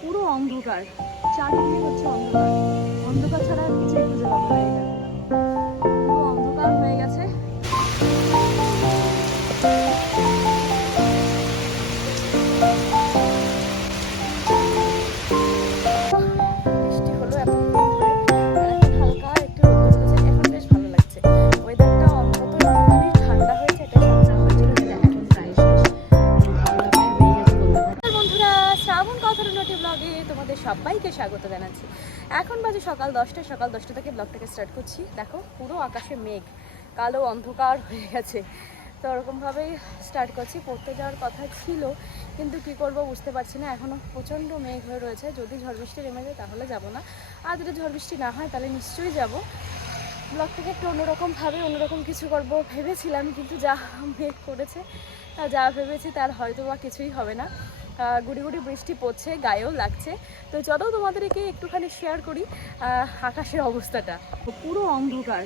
পুরো অন্ধকার, চারিদিকে হচ্ছে অন্ধকার। অন্ধকার ছাড়া আর কিছুই খুঁজে পাবো না। এটা পুরো অন্ধকার হয়ে গেছে। বৃষ্টি হলো এতক্ষণ ধরে, আর এখন হালকা একটু রোদ উঠেছে। এখন বেশ ভালো লাগছে। ওয়েদারটা অন্তত একটুখানি ঠান্ডা হয়েছে, এটাই সবচেয়ে হয়েছিল, যেটা এখন প্রায় শেষ। খাওয়া দাওয়া হয়ে গেছে বলতে পারো। বন্ধুরা, শ্রাবণ কথার নটি ব্লগে তোমাদের সবাইকে স্বাগত জানাচ্ছি। এখন বাজে সকাল 10টা। সকাল 10টা থেকে ব্লগটাকে স্টার্ট করছি। দেখো পুরো আকাশে মেঘ, কালো অন্ধকার হয়ে গেছে। তো ওরকমভাবেই স্টার্ট করছি। পড়তে যাওয়ার কথা ছিল, কিন্তু কি করব বুঝতে পারছি না। এখনও প্রচণ্ড মেঘ হয়ে রয়েছে। যদি ঝড় বৃষ্টি নেমে যায় তাহলে যাব না, আর যদি ঝড় বৃষ্টি না হয় তাহলে নিশ্চয়ই যাব। ব্লগটাকে একটু অন্যরকম কিছু করব ভেবেছিলাম, কিন্তু যা মেঘ করেছে, যা ভেবেছি তার হয়তো বা কিছুই হবে না। গুড়ি গুড়ি বৃষ্টি পড়ছে, গায়েও লাগছে। তো চলো তোমাদেরকে একটুখানি শেয়ার করি আকাশের অবস্থাটা। পুরো অন্ধকার,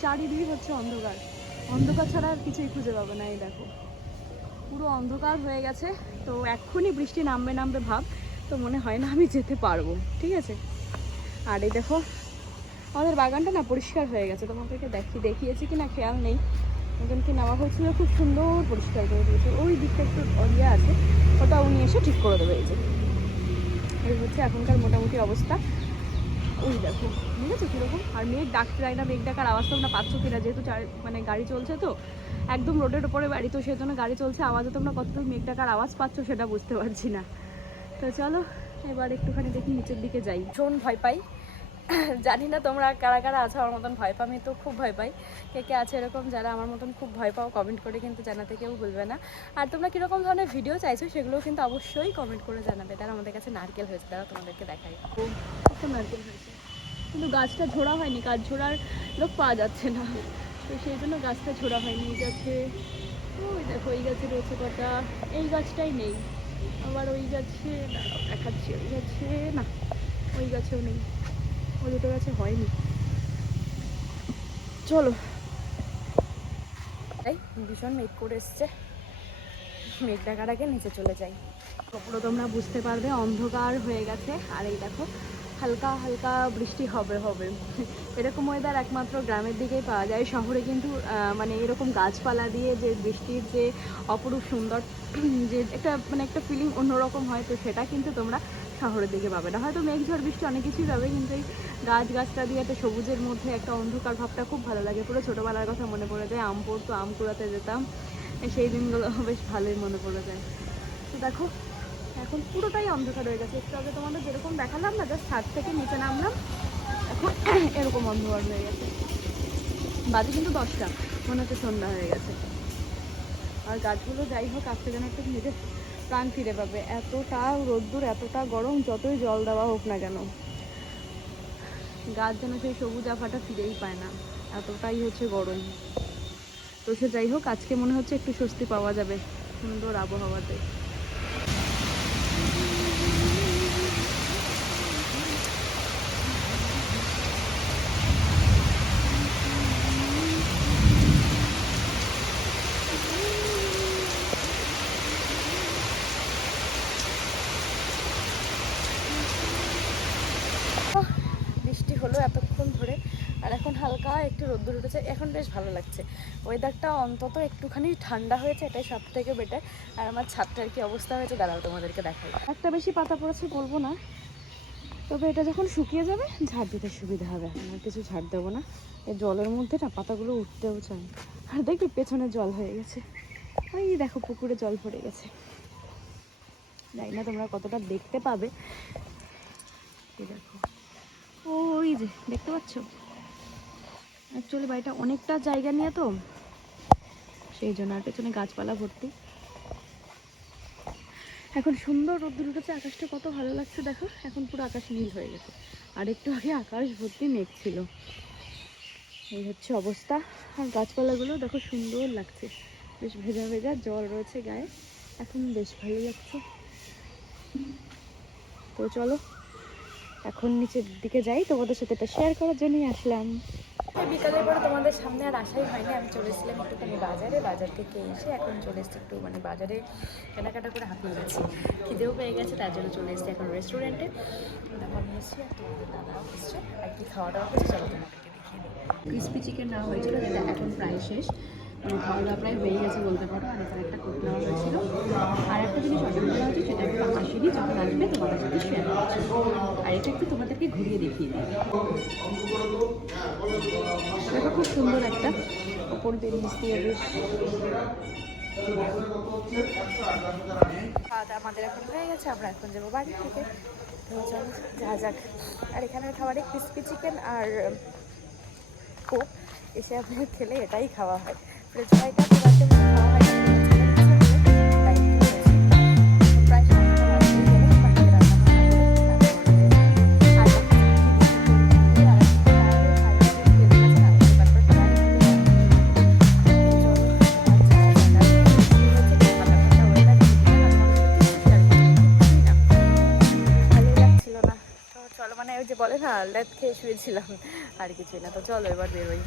চারিদিকে হচ্ছে অন্ধকার। অন্ধকার ছাড়া আর কিছুই খুঁজে পাবে না। এই দেখো পুরো অন্ধকার হয়ে গেছে। তো এক্ষুনি বৃষ্টি নামবে ভাব। তো মনে হয় না আমি যেতে পারবো, ঠিক আছে। আর এই দেখো আমাদের বাগানটা না পরিষ্কার হয়ে গেছে। তোমাদেরকে দেখিয়েছি কি না খেয়াল নেই। একজনকে নেওয়া হয়েছিল, খুব সুন্দর পরিষ্কার করে দিয়েছে। ওই দিকটা একটু অলিয়া আছে, ওটা উনি এসে ঠিক করে দেবে। এই হচ্ছে এখনকার মোটামুটি অবস্থা। ওই দেখো ঠিক আছে কীরকম। আর মেঘ ডাকতে যায় না, মেঘ ডাকার আওয়াজ তোমরা পাচ্ছ কিনা, যেহেতু মানে গাড়ি চলছে তো একদম রোডের উপরে বাড়ি, তো সেজন্য গাড়ি চলছে, আওয়াজে তোমরা কতটুকু মেঘ ডাকার আওয়াজ পাচ্ছ সেটা বুঝতে পারছি না। তো চলো এবার একটুখানি দেখি নিচের দিকে যাই। ভীষণ ভয় পাই। জানি না তোমরা কারা কারা আছো আমার মতন ভয় পাও। আমি তো খুব ভয় পাই। কে কে আছে এরকম যারা আমার মতন খুব ভয় পাও, কমেন্ট করে কিন্তু জানাতে কেউ ভুলবে না। আর তোমরা কীরকম ধরনের ভিডিও চাইছো সেগুলোও কিন্তু অবশ্যই কমেন্ট করে জানাবে। তারা আমাদের কাছে নারকেল হয়েছে, তারা তোমাদেরকে দেখাই। কত নারকেল হয়েছে, কিন্তু গাছটা ঝোড়া হয়নি। গাছ ঝোড়ার লোক পাওয়া যাচ্ছে না, তো সেই জন্য গাছটা ঝোড়া হয়নি। এই গাছে, ওই দেখো এই গাছে রয়েছে কটা। এই গাছটাই নেই, আবার ওই গাছে দেখাচ্ছি, ওই গাছে না, ওই গাছেও নেই। ওই দুটো গাছে হয়নি। চলো, তাই ভীষণ মেঘ করে এসছে। মেঘ ডাকার আগে নিচে চলে যাই। পুরো তোমরা বুঝতে পারবে অন্ধকার হয়ে গেছে। আর এই দেখো হালকা হালকা বৃষ্টি হবে। এরকম ওয়েদার একমাত্র গ্রামের দিকেই পাওয়া যায়। শহরে কিন্তু মানে এরকম গাছপালা দিয়ে যে বৃষ্টির যে অপরূপ সুন্দর যে একটা ফিলিং অন্যরকম হয়, তো সেটা কিন্তু তোমরা শহরের দিকে পাবে না। হয়তো মেঘ ঝড় বৃষ্টি অনেক কিছুই পাবে, কিন্তু এই গাছটা দিয়ে একটা সবুজের মধ্যে একটা অন্ধকার ভাবটা খুব ভালো লাগে। পুরো ছোটোবেলার কথা মনে পড়ে যায়। আম পড়তো, আম কুড়াতে যেতাম, সেই দিনগুলো বেশ ভালোই মনে পড়ে যায়। তো দেখো এখন পুরোটাই অন্ধকার হয়ে গেছে। একটু আগে তোমাদের যেরকম দেখালাম না, জাস্ট ছাদ থেকে নিচে নামলাম, এখন এরকম অন্ধকার হয়ে গেছে। বাজে কিন্তু 10টা, মনে হচ্ছে সন্ধ্যা হয়ে গেছে। আর গাছগুলো যাই হোক আজকে যেন একটু নিজের প্রাণ ফিরে পাবে। এতটা রোদ্দুর, এতটা গরম, যতই জল দেওয়া হোক না কেন গাছ যেন সেই সবুজ আভাটা ফিরেই পায় না, এতটাই হচ্ছে গরম। তো সে যাই হোক, আজকে মনে হচ্ছে একটু স্বস্তি পাওয়া যাবে সুন্দর আবহাওয়াতে। বৃষ্টি হলো এতক্ষণ ধরে, আর এখন হালকা একটু রোদ্দুর উঠেছে। এখন বেশ ভালো লাগছে। ওয়েদারটা অন্তত একটুখানি ঠান্ডা হয়েছে, এটাই সব থেকে বেটার। আর আমার ছাদটার কি অবস্থা হয়েছে দাঁড়াও তোমাদেরকে দেখাই। একটা বেশি পাতা পড়েছে বলবো না, তবে এটা যখন শুকিয়ে যাবে ঝাড় দিতে সুবিধা হবে। এখন আর কিছু ঝাড় দেবো না। এই জলের মধ্যে না পাতাগুলো উঠতেও চায়। আর দেখবি পেছনে জল হয়ে গেছে, ওই দেখো পুকুরে জল ভরে গেছে। জানি না তোমরা কতটা দেখতে পাবে। এই দেখো ওই যে দেখতে পাচ্ছ। অ্যাকচুয়ালি বাড়িটা অনেকটা জায়গা নিয়ে, তো সেই জন্য আর পেছনে গাছপালা ভর্তি। এখন সুন্দর রোদ্দুর উঠেছে, আকাশটা কত ভালো লাগছে দেখো। এখন পুরো আকাশ নীল হয়ে গেছে, আর একটু আগে আকাশ ভর্তি মেঘ ছিল। এই হচ্ছে অবস্থা। আর গাছপালাগুলো দেখো সুন্দর লাগছে, বেশ ভেজা ভেজা জল রয়েছে গায়ে, এখন বেশ ভালো লাগছে। তো চলো এখন নিচের দিকে যাই, তোমাদের সাথে এটা শেয়ার করার জন্যই আসলাম। বিকালের পরে তোমাদের সামনে আর আসাই হয়নি, আমি চলে এসেছিলাম একটুখানি বাজারে, বাজার থেকে এসে এখন চলে এসেছি একটু মানে বাজারে কেনাকাটা করে হাঁপিয়ে গেছি, খিদেও পেয়ে গেছে, তার জন্য চলে এসেছি এখন রেস্টুরেন্টে। আমি এসেছি আর তোমাদের দাদাও এসছে, আর কি খাওয়া দাওয়া করছে চলো তোমাদেরকে দেখিয়ে দিই। ক্রিসপি চিকেন নেওয়া হয়েছিল যেটা এখন প্রায় শেষ, মানে খাওয়া দাওয়া প্রায় হয়ে গেছে বলতে পারো। আর এখানে একটা কোট নেওয়া হয়েছিল, আর একটা জিনিস অর্ডার করা হয়েছে সেটা একটু আসেনি, যখন আসবে তোমাদের সাথে শেয়ার করছি। আর এটা একটু তোমাদেরকে ঘুরিয়ে দেখিয়ে দিই। এটা খুব সুন্দর একটা ওপর দিয়ে নিচ দিয়ে বেশ। খাওয়া দাওয়া আমাদের এখন হয়ে গেছে, আমরা এখন যাবো বাড়ি থেকে, তো চলো যা যাক। আর এখানের খাবারে ক্রিসপি চিকেন আর কোক এসে আপনার খেলে এটাই খাওয়া হয়, ফ্রেঞ্চ ফ্রাইটা রাতে খাওয়া হয় না, তাই প্রায় চলো, মানে ওই যে বলে না লেপ খেয়ে শুয়েছিলাম, আর কিছুই না। তো চলো এবার বেরোই।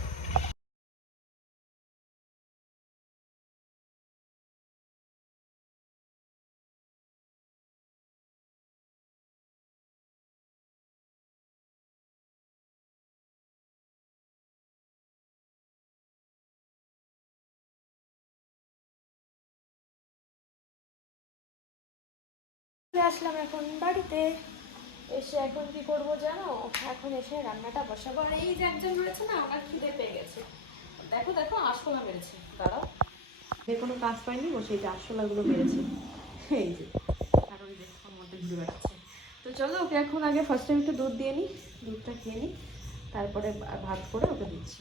আসলাম এখন বাড়িতে, এসে এখন কি করব জানো, এখন এসে রান্নাটা বসাবো। আর এই যে একজন রয়েছে না, ওনার খিদে পেয়ে গেছে, দেখো দেখো আরশোলা মেরেছে, দাঁড়াও, যে কোনো কাজ পাইনি, বসে এই যে আরশোলাগুলো মেরেছে, এই যে কারণ যে ওর মধ্যে ঘুরে বেড়াচ্ছে। তো চলো ওকে এখন আগে ফার্স্ট টাইম একটু দুধ দিয়ে নিই, দুধটা খেয়ে নিই, তারপরে ভাত করে ওকে দিচ্ছি।